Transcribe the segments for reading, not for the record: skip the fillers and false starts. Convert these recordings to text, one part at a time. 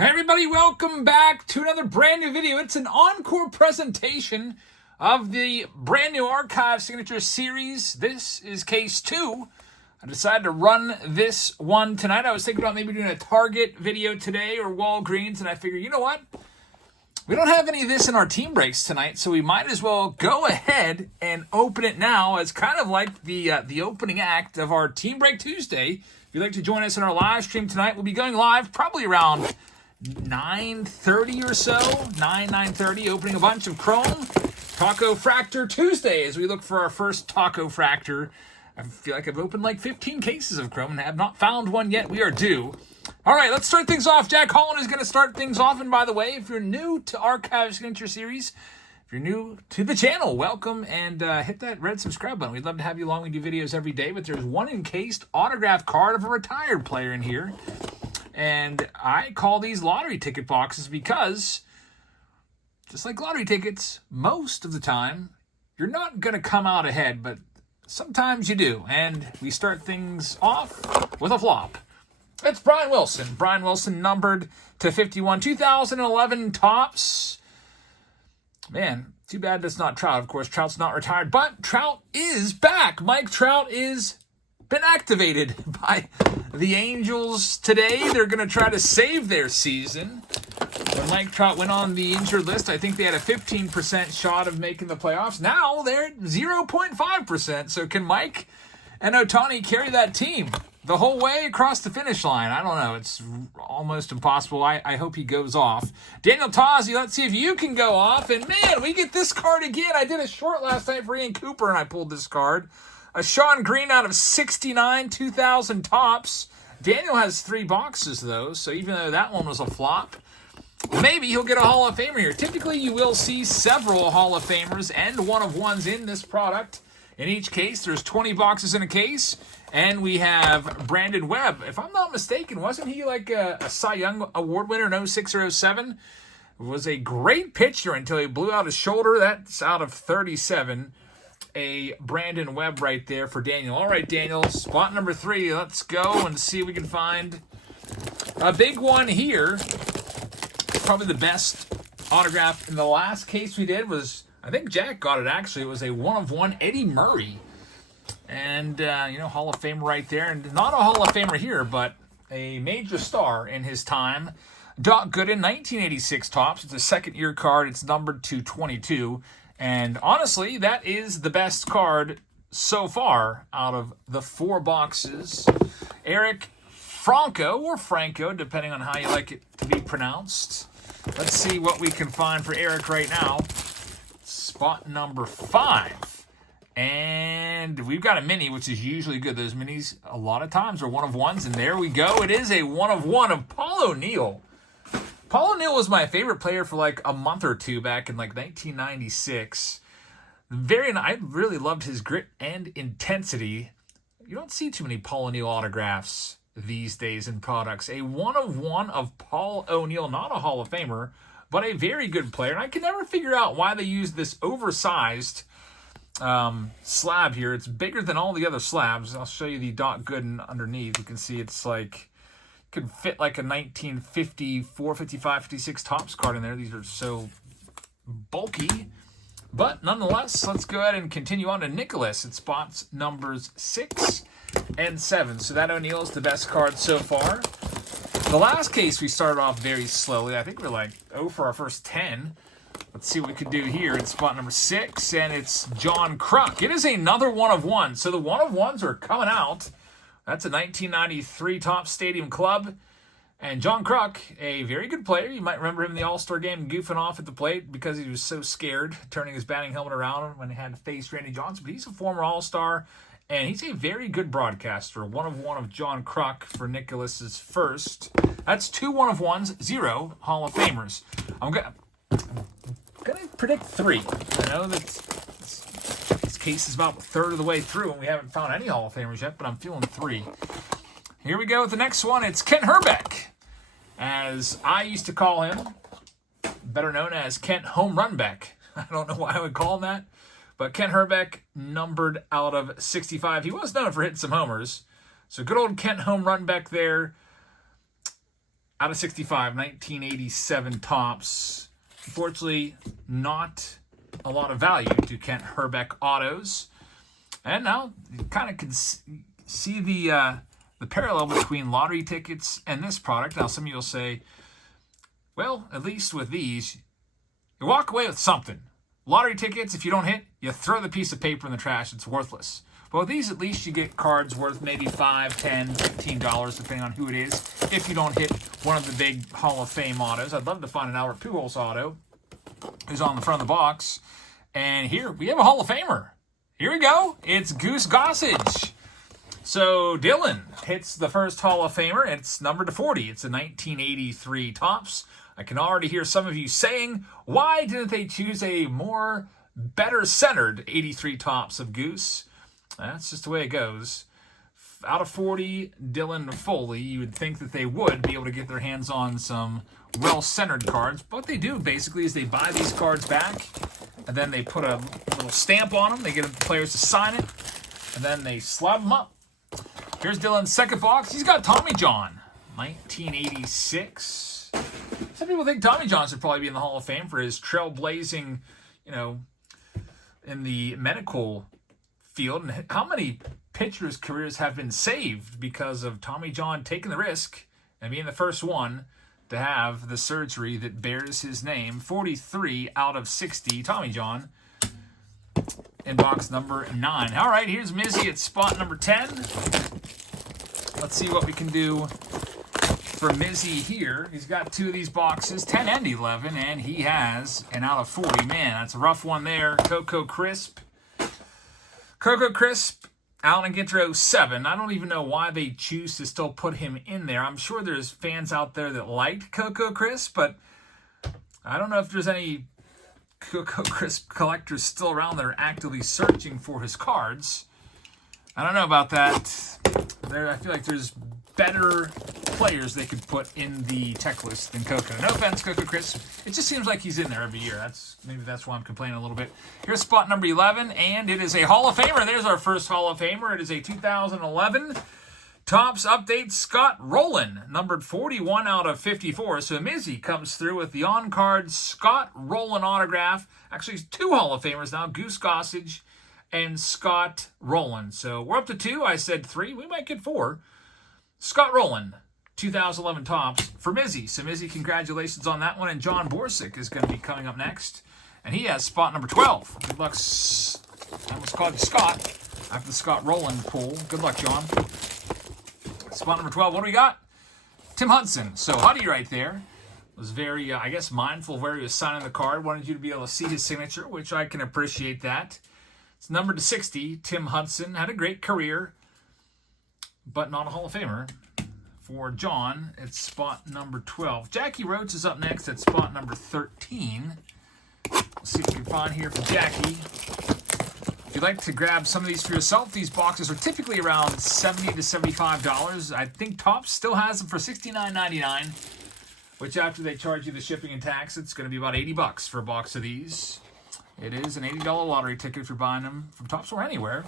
Hey everybody, welcome back to another brand new video. It's an encore presentation of the brand new Archive Signature Series. This is case 2. I decided to run this one tonight. I was thinking about maybe doing a Target video today or Walgreens, and I figured, you know what? We don't have any of this in our team breaks tonight, so we might as well go ahead and open it now as kind of like the opening act of our Team Break Tuesday. If you'd like to join us in our live stream tonight, we'll be going live probably around 9:30 or so, 9:30, opening a bunch of Chrome. Taco Fractor Tuesday as we look for our first Taco Fractor. I feel like I've opened like 15 cases of Chrome and have not found one yet. We are due. All right, let's start things off. Jack Holland is going to start things off. And by the way, if you're new to Archive Signature Series, if you're new to the channel, welcome and hit that red subscribe button. We'd love to have you along. We do videos every day, but there's one encased autographed card of a retired player in here. And I call these lottery ticket boxes because, just like lottery tickets, most of the time, you're not going to come out ahead, but sometimes you do. And we start things off with a flop. It's Brian Wilson. Brian Wilson numbered to 51. 2011 Topps. Man, too bad that's not Trout. Of course, Trout's not retired, but Trout is back. Mike Trout is been activated by the Angels today. They're going to try to save their season. When Mike Trout went on the injured list, I think they had a 15% shot of making the playoffs. Now they're at 0.5%. So can Mike and Ohtani carry that team the whole way across the finish line? I don't know. It's almost impossible. I hope he goes off. Daniel Tozzi, let's see if you can go off. And man, we get this card again. I did a short last night for Ian Cooper, and I pulled this card. A Sean Green out of 69, 2000 Topps. Daniel has 3 boxes, though, so even though that one was a flop, maybe he'll get a Hall of Famer here. Typically, you will see several Hall of Famers and one-of-ones in this product. In each case, there's 20 boxes in a case, and we have Brandon Webb. If I'm not mistaken, wasn't he like a Cy Young Award winner in 06 or 07? Was a great pitcher until he blew out his shoulder. That's out of 37. A Brandon Webb right there for Daniel. All right, Daniel, spot number 3. Let's go and see if we can find a big one here. Probably the best autograph in the last case we did was, I think Jack got it actually. It was a one-of-one Eddie Murray. And, Hall of Famer right there. And not a Hall of Famer here, but a major star in his time. Doc Gooden, 1986 Topps. It's a second-year card. It's numbered to 22. And honestly, that is the best card so far out of the 4 boxes. Eric Franco, or Franco, depending on how you like it to be pronounced. Let's see what we can find for Eric right now. Spot number 5. And we've got a mini, which is usually good. Those minis, a lot of times, are one-of-ones. And there we go. It is a one-of-one of Paul O'Neill. Paul O'Neill was my favorite player for like a month or two back in like 1996. I really loved his grit and intensity. You don't see too many Paul O'Neill autographs these days in products. A one-of-one of Paul O'Neill, not a Hall of Famer, but a very good player. And I can never figure out why they use this oversized slab here. It's bigger than all the other slabs. I'll show you the Doc Gooden underneath. You can see it's like, could fit like a 1954, 55, 56 Topps card in there. These are so bulky. But nonetheless, let's go ahead and continue on to Nicholas. It spots numbers 6 and 7. So that O'Neill is the best card so far. The last case, we started off very slowly. I think we're like 0 for our first 10. Let's see what we can do here. It's spot number 6, and it's John Kruk. It is another one-of-one. So the one-of-ones are coming out. That's a 1993 Topps Stadium Club. And John Kruk, a very good player. You might remember him in the All-Star game goofing off at the plate because he was so scared, turning his batting helmet around when he had to face Randy Johnson. But he's a former All-Star, and he's a very good broadcaster. One-of-one of John Kruk for Nicholas's first. That's 2 one-of-ones, 0 Hall of Famers. I'm gonna predict 3. I know that this case is about a third of the way through, and we haven't found any Hall of Famers yet, but I'm feeling 3. Here we go with the next one. It's Kent Hrbek, as I used to call him, better known as Kent Home Run Beck. I don't know why I would call him that, but Kent Hrbek numbered out of 65. He was known for hitting some homers. So good old Kent Home Run Beck there. out of 65, 1987 Topps. Unfortunately, not a lot of value to Kent Herbeck autos. And now you kind of can see the parallel between lottery tickets and this product. Now, some of you will say, well, at least with these, you walk away with something. Lottery tickets, if you don't hit, you throw the piece of paper in the trash. It's worthless. But with these, at least you get cards worth maybe $5, $10, $15, depending on who it is, if you don't hit one of the big Hall of Fame autos. I'd love to find an Albert Pujols auto who's on the front of the box. And here, we have a Hall of Famer. Here we go. It's Goose Gossage. So Dylan hits the first Hall of Famer. It's numbered to 40. It's a 1983 Topps. I can already hear some of you saying, why didn't they choose a more better centered 83 Topps of Goose? That's just the way it goes. Out of 40, Dylan Foley, you would think that they would be able to get their hands on some well-centered cards. But what they do, basically, is they buy these cards back, and then they put a little stamp on them. They get the players to sign it, and then they slab them up. Here's Dylan's second box. He's got Tommy John, 1986. Some people think Tommy John should probably be in the Hall of Fame for his trailblazing, in the medical field. And how many pitchers' careers have been saved because of Tommy John taking the risk and being the first one to have the surgery that bears his name. 43 out of 60, Tommy John, in box number 9. All right, here's Mizzy at spot number 10. Let's see what we can do for Mizzy here. He's got 2 of these boxes, 10 and 11, and he has an out of 40. Man, that's a rough one there. Coco Crisp, Alan Ginter 07. I don't even know why they choose to still put him in there. I'm sure there's fans out there that liked Coco Crisp, but I don't know if there's any Coco Crisp collectors still around that are actively searching for his cards. I don't know about that. I feel like there's better players they could put in the tech list than Coco. No offense, Coco Crisp. It just seems like he's in there every year. Maybe that's why I'm complaining a little bit. Here's spot number 11, and it is a Hall of Famer. There's our first Hall of Famer. It is a 2011 Topps Update Scott Rowland, numbered 41 out of 54. So Mizzy comes through with the on-card Scott Rowland autograph. Actually, 2 Hall of Famers now, Goose Gossage and Scott Rowland. So we're up to 2. I said 3. We might get 4. Scott Rowland, 2011 Topps for Mizzy. So Mizzy, congratulations on that one. And John Borsick is going to be coming up next. And he has spot number 12. Good luck. I almost called you Scott after the Scott Rowland pull. Good luck, John. Spot number 12. What do we got? Tim Hudson. So Huddy right there was very, mindful of where he was signing the card. Wanted you to be able to see his signature, which I can appreciate that. It's numbered to 60. Tim Hudson had a great career, but not a Hall of Famer. For John, it's spot number 12. Jackie Roach is up next at spot number 13. Let's see what we can find here for Jackie. If you'd like to grab some of these for yourself, these boxes are typically around $70 to $75. I think Topps still has them for $69.99, which after they charge you the shipping and tax, it's going to be about $80 for a box of these. It is an $80 lottery ticket if you're buying them from Topps or anywhere.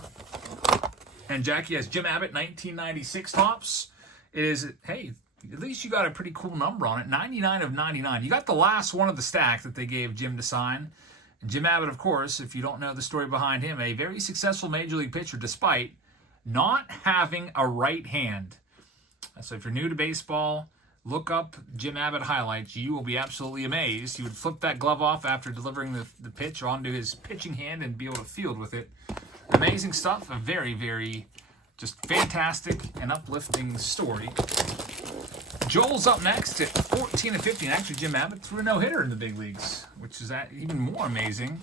And Jackie has Jim Abbott, 1996 Topps. It is, hey, at least you got a pretty cool number on it, 99 of 99. You got the last one of the stack that they gave Jim to sign. And Jim Abbott, of course, if you don't know the story behind him, a very successful Major League pitcher despite not having a right hand. So if you're new to baseball, look up Jim Abbott highlights. You will be absolutely amazed. He would flip that glove off after delivering the pitch onto his pitching hand and be able to field with it. Amazing stuff. A very, very just fantastic and uplifting story. Joel's up next at 14 and 15. Actually, Jim Abbott threw a no-hitter in the big leagues, which is even more amazing.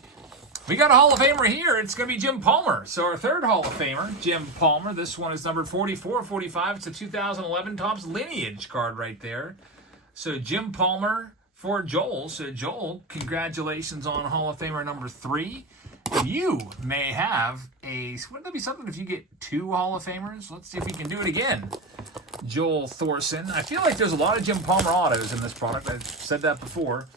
We got a Hall of Famer here. It's going to be Jim Palmer. So our third Hall of Famer, Jim Palmer. This one is numbered 44, 45. It's a 2011 Topps Lineage card right there. So Jim Palmer for Joel. So Joel, congratulations on Hall of Famer number 3. You may have wouldn't that be something if you get 2 Hall of Famers? Let's see if we can do it again. Joel Thorson. I feel like there's a lot of Jim Palmer autos in this product. I've said that before.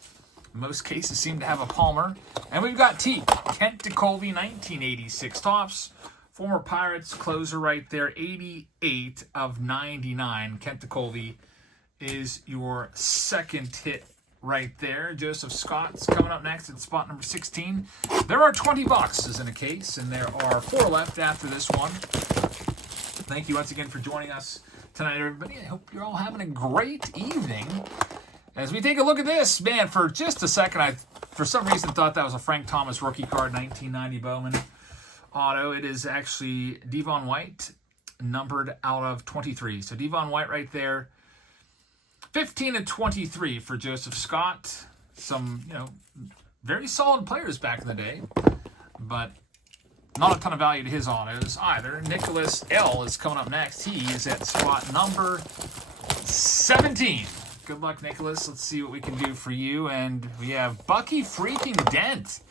Most cases seem to have a Palmer. And we've got T. Kent DeColvey, 1986 Topps. Former Pirates closer right there, 88 of 99. Kent DeColvey is your second hit right there. Joseph Scott's coming up next at spot number 16. There are 20 boxes in a case, and there are 4 left after this one. Thank you once again for joining us tonight, everybody. I hope you're all having a great evening. As we take a look at this, man, for just a second, I, for some reason, thought that was a Frank Thomas rookie card, 1990 Bowman auto. It is actually Devon White, numbered out of 23. So Devon White right there, 15 and 23 for Joseph Scott. Some, very solid players back in the day, but not a ton of value to his autos either. Nicholas L. is coming up next. He is at spot number 17. Good luck, Nicholas. Let's see what we can do for you. And we have Bucky freaking Dent.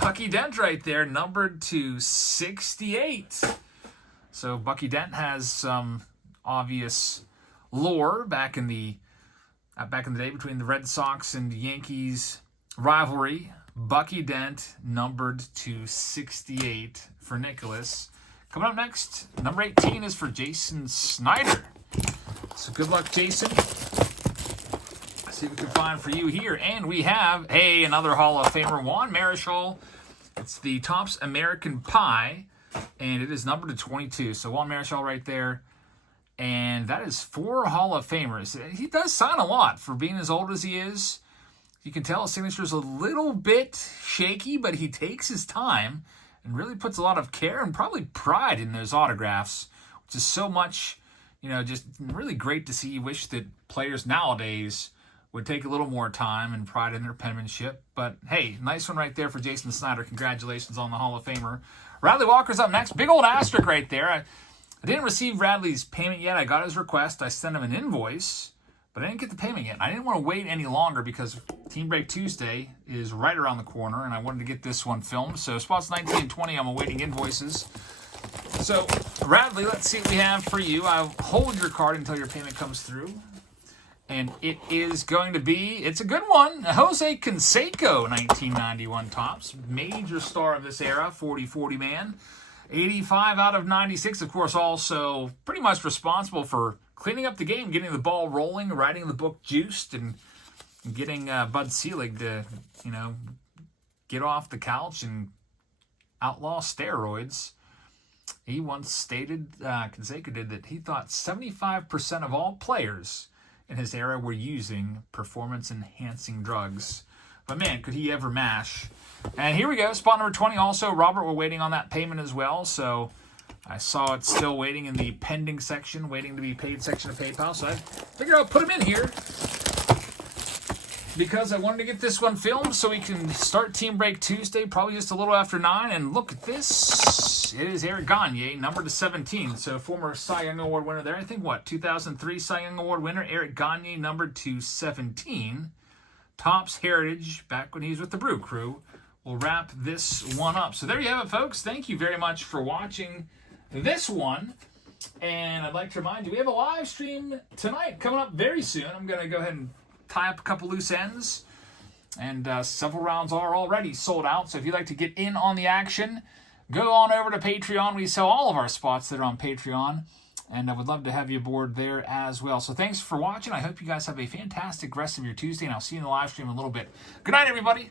Bucky Dent right there, numbered to 68. So Bucky Dent has some obvious lore back in the day between the Red Sox and Yankees rivalry. Bucky Dent, numbered to 68 for Nicholas. Coming up next, number 18 is for Jason Snyder. So good luck, Jason. Let's see what we can find for you here. And we have, another Hall of Famer, Juan Marichal. It's the Topps American Pie, and it is numbered to 22. So Juan Marichal right there. And that is 4 Hall of Famers. He does sign a lot for being as old as he is. You can tell his signature is a little bit shaky, but he takes his time and really puts a lot of care and probably pride in those autographs, which is so much, just really great to see. You wish that players nowadays would take a little more time and pride in their penmanship. But hey, nice one right there for Jason Snyder. Congratulations on the Hall of Famer. Radley Walker's up next. Big old asterisk right there. I didn't receive Radley's payment yet. I got his request. I sent him an invoice, but I didn't get the payment yet. I didn't want to wait any longer because Team Break Tuesday is right around the corner, and I wanted to get this one filmed. So spots 19 and 20, I'm awaiting invoices. So, Radley, let's see what we have for you. I'll hold your card until your payment comes through. And it is going to be, it's a good one, Jose Canseco, 1991 Topps. Major star of this era, 40-40 man. 85 out of 96, of course, also pretty much responsible for cleaning up the game, getting the ball rolling, writing the book Juiced, and getting Bud Selig to, get off the couch and outlaw steroids. He once stated, Canseco did, that he thought 75% of all players in his era were using performance-enhancing drugs. But man, could he ever mash. And here we go, spot number 20. Also, Robert, we're waiting on that payment as well. So I saw it still waiting in the pending section, waiting to be paid section of PayPal. So I figured I'll put him in here because I wanted to get this one filmed so we can start Team Break Tuesday, probably just a little after 9. And look at this. It is Eric Gagne, numbered to 17. So former Cy Young Award winner there. I think, 2003 Cy Young Award winner, Eric Gagne, numbered to 17. Topps Heritage, back when he was with the Brew Crew. We'll wrap this one up. So there you have it, folks. Thank you very much for watching this one. And I'd like to remind you, we have a live stream tonight coming up very soon. I'm going to go ahead and tie up a couple loose ends. And several rounds are already sold out. So if you'd like to get in on the action, go on over to Patreon. We sell all of our spots that are on Patreon. And I would love to have you aboard there as well. So thanks for watching. I hope you guys have a fantastic rest of your Tuesday. And I'll see you in the live stream in a little bit. Good night, everybody.